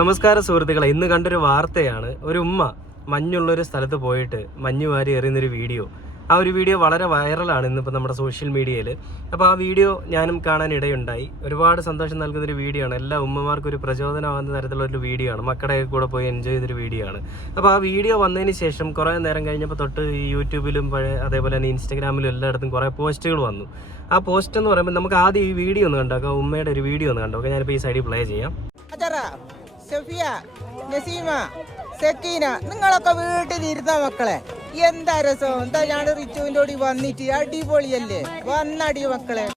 നമസ്കാരം സുഹൃത്തുക്കളെ, ഇന്ന് കണ്ടൊരു വാർത്തയാണ്. ഒരു ഉമ്മ മഞ്ഞുള്ളൊരു സ്ഥലത്ത് പോയിട്ട് മഞ്ഞ് വാരി എറിയുന്നൊരു വീഡിയോ. ആ ഒരു വീഡിയോ വളരെ വൈറലാണ് ഇന്നിപ്പോൾ നമ്മുടെ സോഷ്യൽ മീഡിയയിൽ. അപ്പോൾ ആ വീഡിയോ ഞാനും കാണാനിടയുണ്ടായി. ഒരുപാട് സന്തോഷം നൽകുന്നൊരു വീഡിയോ ആണ്. എല്ലാ ഉമ്മമാർക്കും ഒരു പ്രചോദനമാകുന്ന തരത്തിലുള്ളൊരു വീഡിയോ ആണ്. മക്കളുടെ കൂടെ പോയി എൻജോയ് ചെയ്തൊരു വീഡിയോ ആണ്. അപ്പോൾ ആ വീഡിയോ വന്നതിന് ശേഷം കുറേ നേരം കഴിഞ്ഞപ്പോൾ തൊട്ട് ഈ യൂട്യൂബിലും അതേപോലെ തന്നെ ഇൻസ്റ്റാഗ്രാമിലും എല്ലായിടത്തും കുറേ പോസ്റ്റുകൾ വന്നു. ആ പോസ്റ്റ് എന്ന് പറയുമ്പോൾ നമുക്ക് ആദ്യം ഈ വീഡിയോ ഒന്ന് കണ്ടോക്കാം. ഉമ്മയുടെ ഒരു വീഡിയോ ഒന്ന് കണ്ടോക്കാം. ഞാനിപ്പോൾ ഈ സൈഡിൽ പ്ലേ ചെയ്യാം. സഫിയ, നസീമ, സക്കീന, നിങ്ങളൊക്കെ വീട്ടിലിരുന്ന മക്കളെ, എന്താ രസം. എന്താ ഞാൻ റിച്ചുവിന്റെ കൂടി വന്നിട്ട് അടിപൊളിയല്ലേ, വന്നടി മക്കളെ.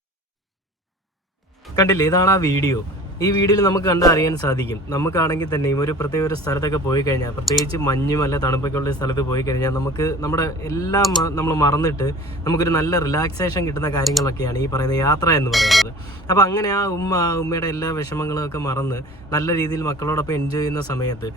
കണ്ടില്ലേ, ഇതാണ് ആ വീഡിയോ. ഈ വീഡിയോയിൽ നമുക്ക് കണ്ടറിയാൻ സാധിക്കും. നമുക്കാണെങ്കിൽ തന്നെയും ഒരു പ്രത്യേക ഒരു സ്ഥലത്തൊക്കെ പോയി കഴിഞ്ഞാൽ, പ്രത്യേകിച്ച് മഞ്ഞും അല്ല തണുപ്പൊക്കെ ഉള്ള സ്ഥലത്ത് പോയി കഴിഞ്ഞാൽ നമുക്ക് നമ്മുടെ എല്ലാം നമ്മൾ മറന്നിട്ട് നമുക്കൊരു നല്ല റിലാക്സേഷൻ കിട്ടുന്ന കാര്യങ്ങളൊക്കെയാണ് ഈ പറയുന്ന യാത്ര എന്ന് പറയുന്നത്. അപ്പോൾ അങ്ങനെ ആ ഉമ്മയുടെ എല്ലാ വിഷമങ്ങളും ഒക്കെ മറന്ന് നല്ല രീതിയിൽ മക്കളോടൊപ്പം എൻജോയ് ചെയ്യുന്ന സമയത്ത്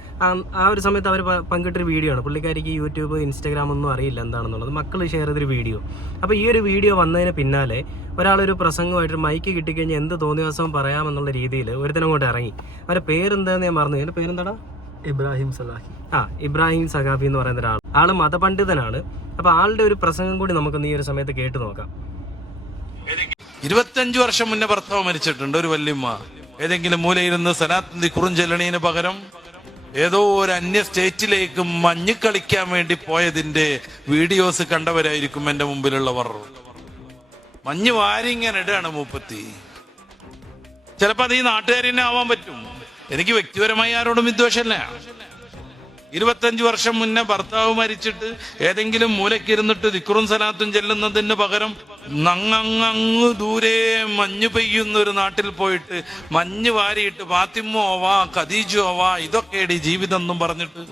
ആ ഒരു സമയത്ത് അവർ പങ്കിട്ടൊരു വീഡിയോ ആണ്. പുള്ളിക്കാരിക്ക് യൂട്യൂബ് ഇൻസ്റ്റാഗ്രാം ഒന്നും അറിയില്ല എന്താണെന്നുള്ളത്. മക്കൾ ഷെയർ ചെയ്തൊരു വീഡിയോ. അപ്പോൾ ഈ ഒരു വീഡിയോ വന്നതിന് പിന്നാലെ ഒരാളൊരു പ്രസംഗമായിട്ട് മൈക്ക് കിട്ടിക്കഴിഞ്ഞാൽ എന്ത് തോന്നിയ ദിവസം പറയാമെന്നുള്ള രീതിയിൽ ഒരുത്തനങ്ങോട്ട് ഇറങ്ങി. അവരുടെ പേരെന്താന്ന് ഞാൻ മറന്നു. എൻ്റെ പേരെന്താടാ? ഇബ്രാഹിം സലാഹി. ഇബ്രാഹിം സഖാഫി എന്ന് പറയുന്ന ഒരാൾ. ആള് മതപണ്ഡിതനാണ്. അപ്പൊ ആളുടെ ഒരു പ്രസംഗം കൂടി നമുക്കൊന്ന് ഈ ഒരു സമയത്ത് കേട്ടു നോക്കാം. 25 വർഷം മുന്നേ ഭർത്താവ് മരിച്ചിട്ടുണ്ട്. ഒരു വല്യമ്മ ഏതെങ്കിലും മൂലയിരുന്ന് സനാത്തന്തി കുറുഞ്ചെല്ലണീന് പകരം ഏതോ ഒരു അന്യ സ്റ്റേറ്റിലേക്ക് മഞ്ഞ് കളിക്കാൻ വേണ്ടി പോയതിന്റെ വീഡിയോസ് കണ്ടവരായിരിക്കും എന്റെ മുമ്പിലുള്ളവർ. മഞ്ഞ് വാരിങ്ങനെ ഇടാണ് മൂപ്പത്തി. ചിലപ്പോ അത് ഈ നാട്ടുകാരി തന്നെ ആവാൻ പറ്റും. എനിക്ക് വ്യക്തിപരമായി ആരോടും വിദ്വേഷമല്ല. 25 വർഷം മുന്നേ ഭർത്താവ് മരിച്ചിട്ട് ഏതെങ്കിലും മൂലക്കിരുന്നിട്ട് ദിക്റും സലാത്തും ചെല്ലുന്നതിന് പകരം നങ്ങങ്ങ് ദൂരെ മഞ്ഞ് പെയ്യുന്ന ഒരു നാട്ടിൽ പോയിട്ട് മഞ്ഞ് വാരിയിട്ട് ഫാത്തിമോ ആവാ ഖദീജോ ആവാ ഇതൊക്കെയാണ് ജീവിതം എന്നും പറഞ്ഞിട്ട്.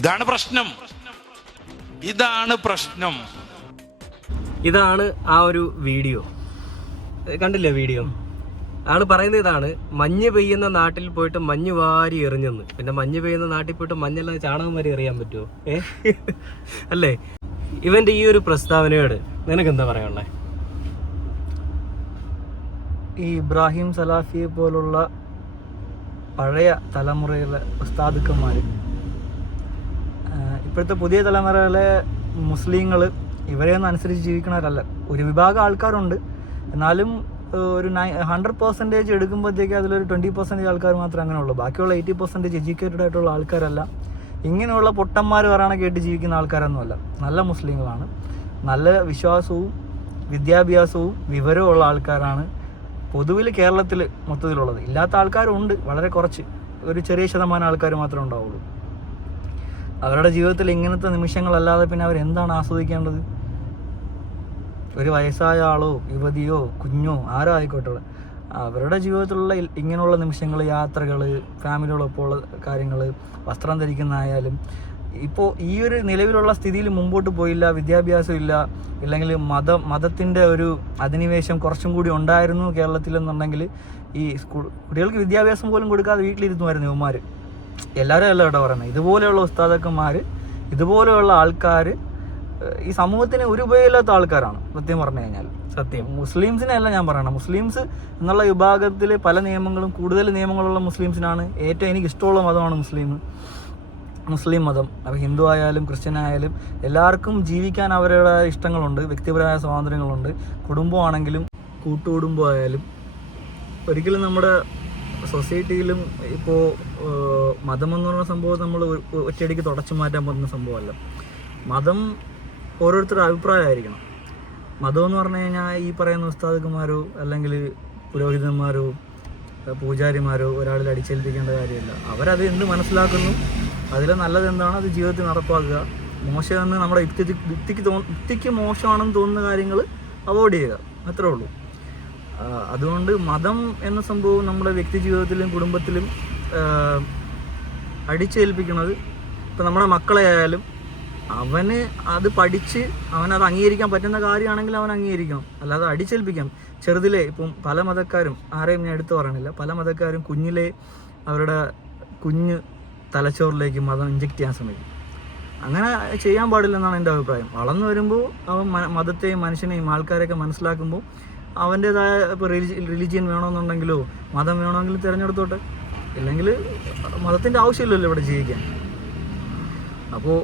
ഇതാണ് പ്രശ്നം. ഇതാണ് ആ ഒരു വീഡിയോ. കണ്ടില്ലേ വീഡിയോ? ആള് പറയുന്നത് ഇതാണ്, മഞ്ഞ് പെയ്യുന്ന നാട്ടിൽ പോയിട്ട് മഞ്ഞ് വാരി എറിഞ്ഞെന്ന്. പിന്നെ മഞ്ഞ് പെയ്യുന്ന നാട്ടിൽ പോയിട്ട് മഞ്ഞെല്ലാം ചാണകം വരെ എറിയാൻ പറ്റുമോ? അല്ലേ? ഇവന്റെ ഈ ഒരു പ്രസ്താവനയോട് നിനക്ക് എന്താ പറയാനുള്ളത്? ഈ ഇബ്രാഹിം സലാഫിയെ പോലുള്ള പഴയ തലമുറയിലെ ഉസ്താദുക്കന്മാർ, ഇപ്പോഴത്തെ പുതിയ തലമുറയിലെ മുസ്ലിങ്ങൾ ഇവരെയൊന്നും അനുസരിച്ച് ജീവിക്കണവരല്ല. ഒരു വിഭാഗം ആൾക്കാരുണ്ട്, എന്നാലും ഒരു 100% എടുക്കുമ്പോഴത്തേക്ക് അതിലൊരു 20% ആൾക്കാർ മാത്രമേ അങ്ങനെ ഉള്ളൂ. ബാക്കിയുള്ള 80% എഡ്യൂക്കേറ്റഡ് ആയിട്ടുള്ള ആൾക്കാരല്ല. ഇങ്ങനെയുള്ള പൊട്ടന്മാർ പറയണ കേട്ട് ജീവിക്കുന്ന ആൾക്കാരൊന്നുമല്ല. നല്ല മുസ്ലിങ്ങളാണ്. നല്ല വിശ്വാസവും വിദ്യാഭ്യാസവും വിവരവും ഉള്ള ആൾക്കാരാണ് പൊതുവിൽ കേരളത്തിൽ മൊത്തത്തിലുള്ളത്. ഇല്ലാത്ത ആൾക്കാരുണ്ട്, വളരെ കുറച്ച്, ഒരു ചെറിയ ശതമാനം ആൾക്കാർ മാത്രമേ ഉണ്ടാവുള്ളൂ. അവരുടെ ജീവിതത്തിൽ ഇങ്ങനത്തെ നിമിഷങ്ങളല്ലാതെ പിന്നെ അവരെന്താണ് ആസ്വദിക്കേണ്ടത്? ഒരു വയസ്സായ ആളോ യുവതിയോ കുഞ്ഞോ ആരോ ആയിക്കോട്ടെ, അവരുടെ ജീവിതത്തിലുള്ള ഇങ്ങനെയുള്ള നിമിഷങ്ങൾ, യാത്രകൾ, ഫാമിലിയോടൊപ്പമുള്ള കാര്യങ്ങൾ, വസ്ത്രം ധരിക്കുന്നതായാലും, ഇപ്പോൾ ഈ ഒരു നിലവിലുള്ള സ്ഥിതിയിൽ മുമ്പോട്ട് പോയില്ല, വിദ്യാഭ്യാസം ഇല്ല, ഇല്ലെങ്കിൽ മതത്തിൻ്റെ ഒരു അധിനിവേശം കുറച്ചും കൂടി ഉണ്ടായിരുന്നു കേരളത്തിലെന്നുണ്ടെങ്കിൽ ഈ കുട്ടികൾക്ക് വിദ്യാഭ്യാസം പോലും കൊടുക്കാതെ വീട്ടിലിരുന്നുമായിരുന്നു ഇവന്മാർ. എല്ലാവരും അല്ല ഇവിടെ പറയുന്നത്. ഇതുപോലെയുള്ള ഉസ്താദക്കന്മാർ, ഇതുപോലെയുള്ള ആൾക്കാർ ഈ സമൂഹത്തിന് ഒരു ഉപയോഗമില്ലാത്ത ആൾക്കാരാണ് സത്യം പറഞ്ഞു കഴിഞ്ഞാൽ. സത്യം മുസ്ലിംസിനെ അല്ല ഞാൻ പറയണം. മുസ്ലിംസ് എന്നുള്ള വിഭാഗത്തിൽ പല നിയമങ്ങളും, കൂടുതൽ നിയമങ്ങളുള്ള മുസ്ലിംസിനാണ് ഏറ്റവും എനിക്ക് ഇഷ്ടമുള്ള മതമാണ് മുസ്ലിം മതം. അപ്പോൾ ഹിന്ദു ആയാലും ക്രിസ്ത്യൻ ആയാലും എല്ലാവർക്കും ജീവിക്കാൻ അവരുടെ ഇഷ്ടങ്ങളുണ്ട്, വ്യക്തിപരമായ സ്വാതന്ത്ര്യങ്ങളുണ്ട്. കുടുംബമാണെങ്കിലും കൂട്ടുകുടുംബം ആയാലും ഒരിക്കലും നമ്മുടെ സൊസൈറ്റിയിലും ഇപ്പോൾ മതമെന്ന് പറയുന്ന സംഭവം നമ്മൾ ഒറ്റയടിക്ക് തുടച്ചു മാറ്റാൻ പറ്റുന്ന സംഭവമല്ല. മതം ഓരോരുത്തരുടെ അഭിപ്രായമായിരിക്കണം. മതമെന്ന് പറഞ്ഞു കഴിഞ്ഞാൽ ഈ പറയുന്ന ഉസ്താദുമാരോ അല്ലെങ്കിൽ പുരോഹിതന്മാരോ പൂജാരിമാരോ ഒരാളിൽ അടിച്ചേൽപ്പിക്കേണ്ട കാര്യമില്ല. അവരത് എന്ത് മനസ്സിലാക്കുന്നു, അതിലെ നല്ലത് എന്താണോ അത് ജീവിതത്തിൽ നടപ്പാക്കുക. മോശമെന്ന് നമ്മുടെ യുക്തിക്ക് മോശമാണെന്ന് തോന്നുന്ന കാര്യങ്ങൾ അവോയ്ഡ് ചെയ്യുക, അത്രേ ഉള്ളൂ. അതുകൊണ്ട് മതം എന്ന സംഭവം നമ്മുടെ വ്യക്തി ജീവിതത്തിലും കുടുംബത്തിലും അടിച്ചേൽപ്പിക്കുന്നത്, ഇപ്പം നമ്മുടെ മക്കളെ ആയാലും അവന് അത് പഠിച്ച് അവനത് അംഗീകരിക്കാൻ പറ്റുന്ന കാര്യമാണെങ്കിൽ അവൻ അംഗീകരിക്കണം. അല്ലാതെ അടിച്ചേൽപ്പിക്കാം. ചെറുതിലെ ഇപ്പം പല മതക്കാരും, ആരെയും ഞാൻ എടുത്തു പറയണില്ല, പല മതക്കാരും കുഞ്ഞിലെ അവരുടെ കുഞ്ഞ് തലച്ചോറിലേക്ക് മതം ഇഞ്ചെക്ട് ചെയ്യാൻ ശ്രമിക്കും. അങ്ങനെ ചെയ്യാൻ പാടില്ലെന്നാണ് എൻ്റെ അഭിപ്രായം. വളർന്നു വരുമ്പോൾ അവൻ മതത്തെയും മനുഷ്യനെയും ആൾക്കാരെയൊക്കെ മനസ്സിലാക്കുമ്പോൾ അവൻ്റേതായ ഇപ്പോൾ റിലീജിയൻ വേണമെന്നുണ്ടെങ്കിലോ മതം വേണമെങ്കിലും തിരഞ്ഞെടുത്തോട്ടെ, ഇല്ലെങ്കിൽ മതത്തിൻ്റെ ആവശ്യമില്ലല്ലോ ഇവിടെ ജീവിക്കാൻ. അപ്പോൾ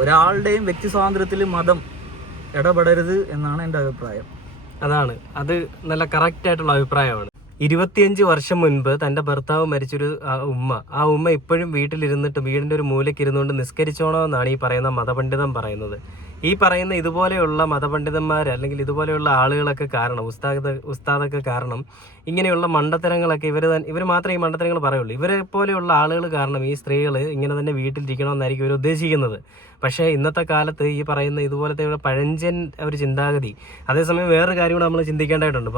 ഒരാളുടെയും വ്യക്തി സ്വാതന്ത്ര്യത്തിൽ മതം ഇടപെടരുത് എന്നാണ് എൻ്റെ അഭിപ്രായം. അതാണ്, അത് നല്ല കറക്റ്റ് ആയിട്ടുള്ള അഭിപ്രായമാണ്. 25 വർഷം മുൻപ് തൻ്റെ ഭർത്താവ് മരിച്ചൊരു ആ ഉമ്മ ഇപ്പോഴും വീട്ടിലിരുന്നിട്ട് വീടിൻ്റെ ഒരു മൂലയ്ക്ക് ഇരുന്നുകൊണ്ട് നിസ്കരിച്ചോണമെന്നാണ് ഈ പറയുന്ന മതപണ്ഡിതൻ പറയുന്നത്. ഈ പറയുന്ന ഇതുപോലെയുള്ള മതപണ്ഡിതന്മാർ അല്ലെങ്കിൽ ഇതുപോലെയുള്ള ആളുകളൊക്കെ കാരണം, ഉസ്താദൊക്കെ കാരണം ഇങ്ങനെയുള്ള മണ്ടത്തരങ്ങളൊക്കെ ഇവർ മാത്രമേ ഈ മണ്ടത്തരങ്ങൾ പറയുള്ളൂ. ഇവരെ പോലെയുള്ള ആളുകൾ കാരണം ഈ സ്ത്രീകൾ ഇങ്ങനെ തന്നെ വീട്ടിലിരിക്കണമെന്നായിരിക്കും ഇവർ ഉദ്ദേശിക്കുന്നത്. പക്ഷേ ഇന്നത്തെ കാലത്ത് ഈ പറയുന്ന ഇതുപോലത്തെ പഴഞ്ചൻ ഒരു ചിന്താഗതി. അതേസമയം വേറൊരു കാര്യം കൂടെ നമ്മൾ ചിന്തിക്കേണ്ടതായിട്ടുണ്ട്.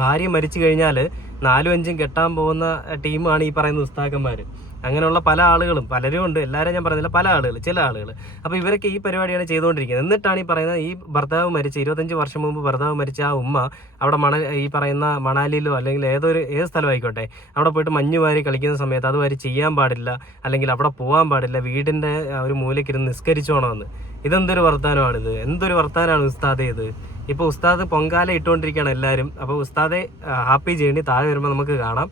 ഭാര്യ മരിച്ചു കഴിഞ്ഞാൽ 4-5 കെട്ടാൻ പോകുന്ന ടീമാണ് ഈ പറയുന്ന ഉസ്താക്കന്മാർ. അങ്ങനെയുള്ള പല ആളുകളും, പലരും ഉണ്ട്, എല്ലാവരും ഞാൻ പറയുന്നില്ല, പല ആളുകൾ, ചില ആളുകൾ. അപ്പോൾ ഇവരൊക്കെ ഈ പരിപാടിയാണ് ചെയ്തുകൊണ്ടിരിക്കുന്നത്. എന്നിട്ടാണ് ഈ പറയുന്നത് ഈ ഭർത്താവ് മരിച്ച 25 വർഷം മുമ്പ് ഭർത്താവ് മരിച്ച ആ ഉമ്മ അവിടെ ഈ പറയുന്ന മണാലിയിലോ അല്ലെങ്കിൽ ഏത് സ്ഥലമായിക്കോട്ടെ അവിടെ പോയിട്ട് മഞ്ഞ് വാരി കളിക്കുന്ന സമയത്ത് അത് വാരി ചെയ്യാൻ പാടില്ല, അല്ലെങ്കിൽ അവിടെ പോകാൻ പാടില്ല, വീടിൻ്റെ ഒരു മൂലയ്ക്കിരുന്ന് നിസ്കരിച്ചോണമെന്ന്. ഇതെന്തൊരു വർത്താനമാണിത്? എന്തൊരു വർത്താനമാണ് ഉസ്താദേ ഇത്? ഇപ്പോൾ ഉസ്താദ് പൊങ്കാല ഇട്ടുകൊണ്ടിരിക്കുകയാണ് എല്ലാവരും. അപ്പോൾ ഉസ്താദെ ഹാപ്പി ജേണി താഴെ വരുമ്പോൾ നമുക്ക് കാണാം.